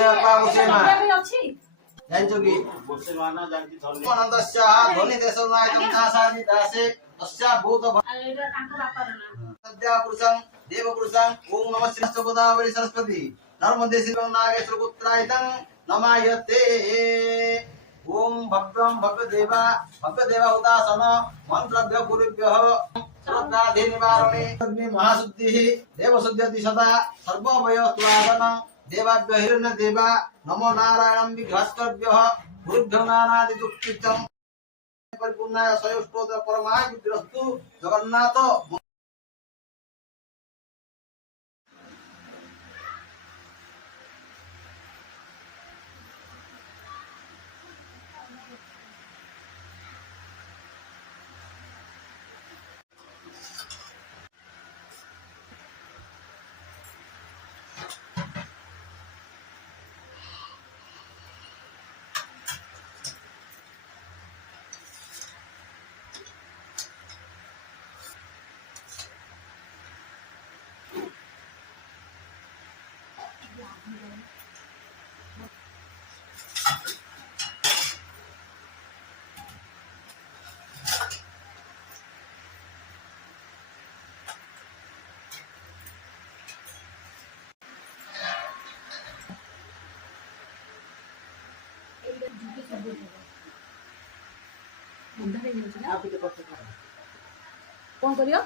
उसे अपा उसे मा जानचो की उसे माना जानती धनी अनंतस्य ध्वनि देशो नायकं दासादि दासे तस्या भूत सद्या पुरुषं देव पुरुषं ओम नमः शिवाय गोदावरी सरस्वती नर्मदे शिवं नागेश्वर पुत्रायतं नमायते ओम भद्रं भगदेवा उदासन मंत्रभ्य गुरुभ्यः श्रद्धाधि निवारणे अग्नि महाशुद्धिः देवशुद्ध्यति सदा सर्वभयस्वादनं देवाभ्य हिरण्य देवा नमो नारायणं विघ्नस्कर्भ्यः गुरुभ्यो नानादिदुःखितं परिपूर्णाय सयोष्टोदर परमाय बुद्धिरस्तु जगन्नाथ कौन करियो